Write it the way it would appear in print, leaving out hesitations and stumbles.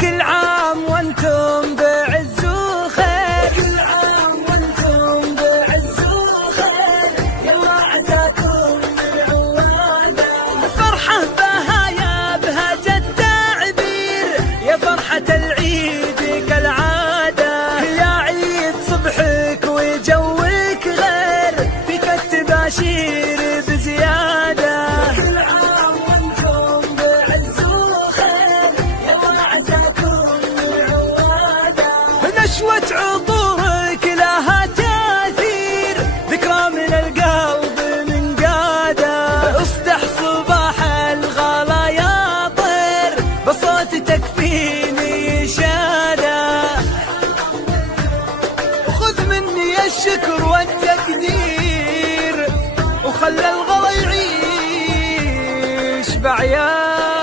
كل عام وانتم بعز وخير، كل عام وانتم بعز وخير، يلا عساكم بالعوادة. فرحة بها يا بهجة التعبير، يا فرحة العيد كالعادة، يا عيد صبحك وجوك غير، فيك التباشير بزيادة. كل عام وانتم بعز وخير، يلا عساكم بالعوادة. نشوة عطورك لها تأثير، ذكرى من القلب من قادة. اصدح صباح الغلا يا طير، بصوت تكفيني إشادة. وخذ مني الشكر والتقدير، وخلى الغلا يعيش بعياد.